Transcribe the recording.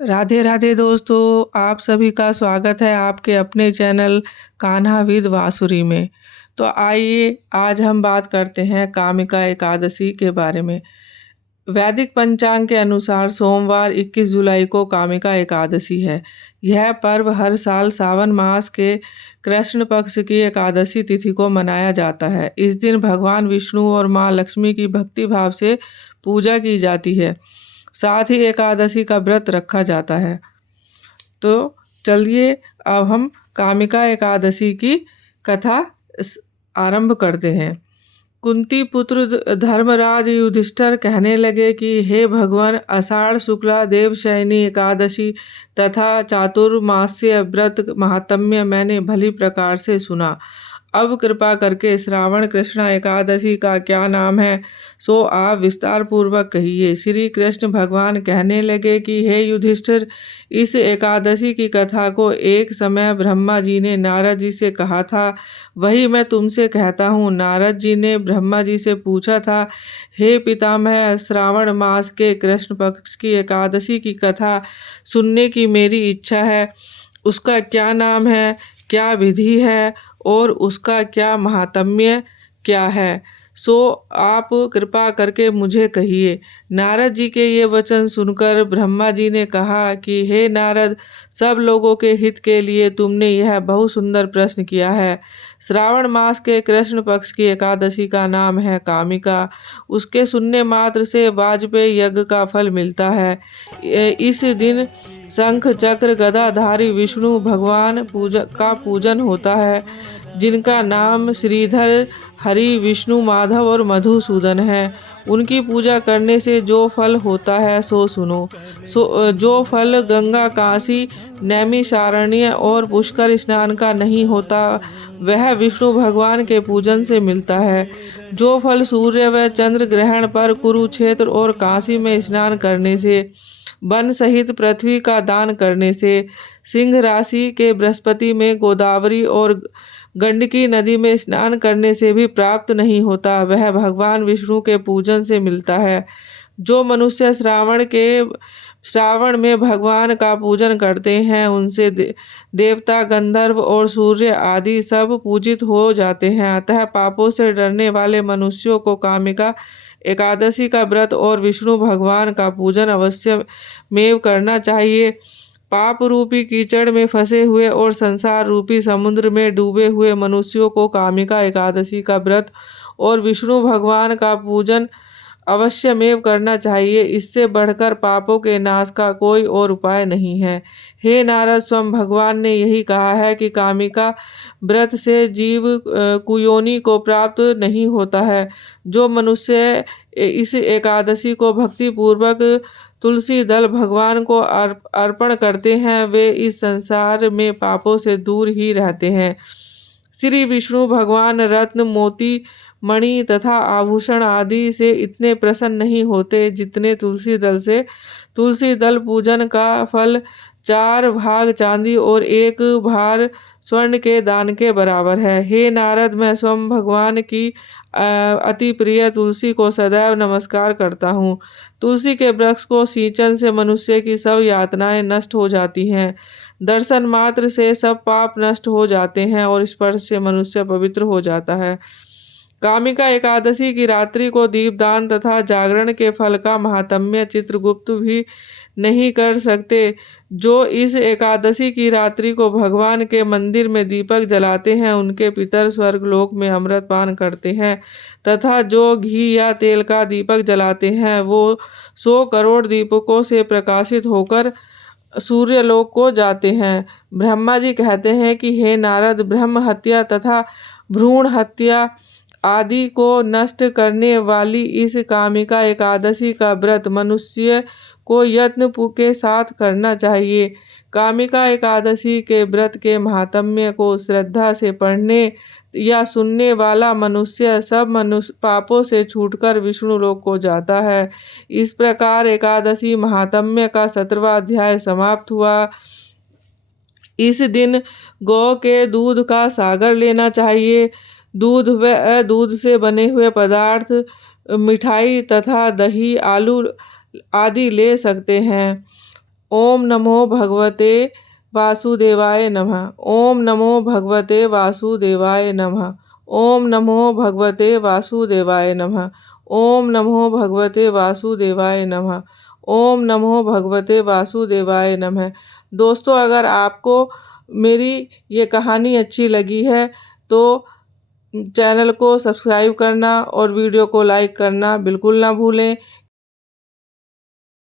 राधे राधे दोस्तों, आप सभी का स्वागत है आपके अपने चैनल कान्हा विद बांसुरी में। तो आइए आज हम बात करते हैं कामिका एकादशी के बारे में। वैदिक पंचांग के अनुसार सोमवार 21 जुलाई को कामिका एकादशी है। यह पर्व हर साल सावन मास के कृष्ण पक्ष की एकादशी तिथि को मनाया जाता है। इस दिन भगवान विष्णु और माँ लक्ष्मी की भक्ति भाव से पूजा की जाती है। साथ ही एकादशी का व्रत रखा जाता है। तो चलिए अब हम कामिका एकादशी की कथा आरंभ करते हैं। कुंती पुत्र धर्मराज युधिष्ठिर कहने लगे कि हे भगवान, आषाढ़ शुक्ला देवशयनी एकादशी तथा चातुर्मास्य व्रत महात्म्य मैंने भली प्रकार से सुना। अब कृपा करके श्रावण कृष्ण एकादशी का क्या नाम है, सो आप विस्तार पूर्वक कहिए। श्री कृष्ण भगवान कहने लगे कि हे युधिष्ठिर, इस एकादशी की कथा को एक समय ब्रह्मा जी ने नारद जी से कहा था, वही मैं तुमसे कहता हूँ। नारद जी ने ब्रह्मा जी से पूछा था, हे पितामह, श्रावण मास के कृष्ण पक्ष की एकादशी की कथा सुनने की मेरी इच्छा है। उसका क्या नाम है, क्या विधि है और उसका क्या महात्म्य क्या है, सो आप कृपा करके मुझे कहिए। नारद जी के ये वचन सुनकर ब्रह्मा जी ने कहा कि हे नारद, सब लोगों के हित के लिए तुमने यह बहुत सुंदर प्रश्न किया है। श्रावण मास के कृष्ण पक्ष की एकादशी का नाम है कामिका। उसके सुनने मात्र से वाजपेयी यज्ञ का फल मिलता है। इस दिन शंख चक्र गदाधारी विष्णु भगवान पूजन होता है, जिनका नाम श्रीधर, हरि, विष्णु, माधव और मधुसूदन है। उनकी पूजा करने से जो फल होता है सो सुनो। जो फल गंगा, काशी, नैमिषारण्य और पुष्कर स्नान का नहीं होता, वह विष्णु भगवान के पूजन से मिलता है। जो फल सूर्य व चंद्र ग्रहण पर, कुरुक्षेत्र और काशी में स्नान करने से, वन सहित पृथ्वी का दान करने से, सिंह राशि के बृहस्पति में, गोदावरी और गंडकी नदी में स्नान करने से भी प्राप्त नहीं होता, वह भगवान विष्णु के पूजन से मिलता है। जो मनुष्य श्रावण में भगवान का पूजन करते हैं, उनसे देवता, गंधर्व और सूर्य आदि सब पूजित हो जाते हैं। अतः पापों से डरने वाले मनुष्यों को कामिका एकादशी का व्रत और विष्णु भगवान का पूजन अवश्य में करना चाहिए। पाप रूपी कीचड़ में फंसे हुए और संसार रूपी समुद्र में डूबे हुए मनुष्यों को कामिका एकादशी का व्रत और विष्णु भगवान का पूजन अवश्यमेव करना चाहिए। इससे बढ़कर पापों के नाश का कोई और उपाय नहीं है। हे नारद, स्वयं भगवान ने यही कहा है कि कामिका व्रत से जीव कुयोनि को प्राप्त नहीं होता है। जो मनुष्य इस एकादशी को भक्ति पूर्वक तुलसी दल भगवान को अर्पण करते हैं, वे इस संसार में पापों से दूर ही रहते हैं। श्री विष्णु भगवान रत्न, मोती, मणि तथा आभूषण आदि से इतने प्रसन्न नहीं होते जितने तुलसी दल से। तुलसी दल पूजन का फल 4 भाग चांदी और 1 भार स्वर्ण के दान के बराबर है। हे नारद, मैं स्वयं भगवान की अति प्रिय तुलसी को सदैव नमस्कार करता हूँ। तुलसी के वृक्ष को सींचन से मनुष्य की सब यातनाएं नष्ट हो जाती हैं। दर्शन मात्र से सब पाप नष्ट हो जाते हैं और स्पर्श से मनुष्य पवित्र हो जाता है। कामिका एकादशी की रात्रि को दीपदान तथा जागरण के फल का महात्म्य चित्रगुप्त भी नहीं कर सकते। जो इस एकादशी की रात्रि को भगवान के मंदिर में दीपक जलाते हैं, उनके पितर स्वर्गलोक में अमृत पान करते हैं, तथा जो घी या तेल का दीपक जलाते हैं, वो 100 करोड़ दीपकों से प्रकाशित होकर सूर्यलोक को जाते हैं। ब्रह्मा जी कहते हैं कि हे नारद, ब्रह्म हत्या तथा भ्रूण हत्या आदि को नष्ट करने वाली इस कामिका एकादशी का व्रत मनुष्य को यत्न के साथ करना चाहिए। कामिका एकादशी के व्रत के महात्म्य को श्रद्धा से पढ़ने या सुनने वाला मनुष्य सब पापों से छूटकर विष्णु लोक को जाता है। इस प्रकार एकादशी महात्म्य का 17वां अध्याय समाप्त हुआ। इस दिन गौ के दूध का सागर लेना चाहिए। दूध व दूध से बने हुए पदार्थ, मिठाई तथा दही, आलू आदि ले सकते हैं। ओम नमो भगवते वासुदेवाय नमः। ओम नमो भगवते वासुदेवाय नमः। ओम नमो भगवते वासुदेवाय नमः। ओम नमो भगवते वासुदेवाय नमः। ओम नमो भगवते वासुदेवाय नमः। दोस्तों, अगर आपको मेरी ये कहानी अच्छी लगी है तो चैनल को सब्सक्राइब करना और वीडियो को लाइक करना बिल्कुल ना भूलें,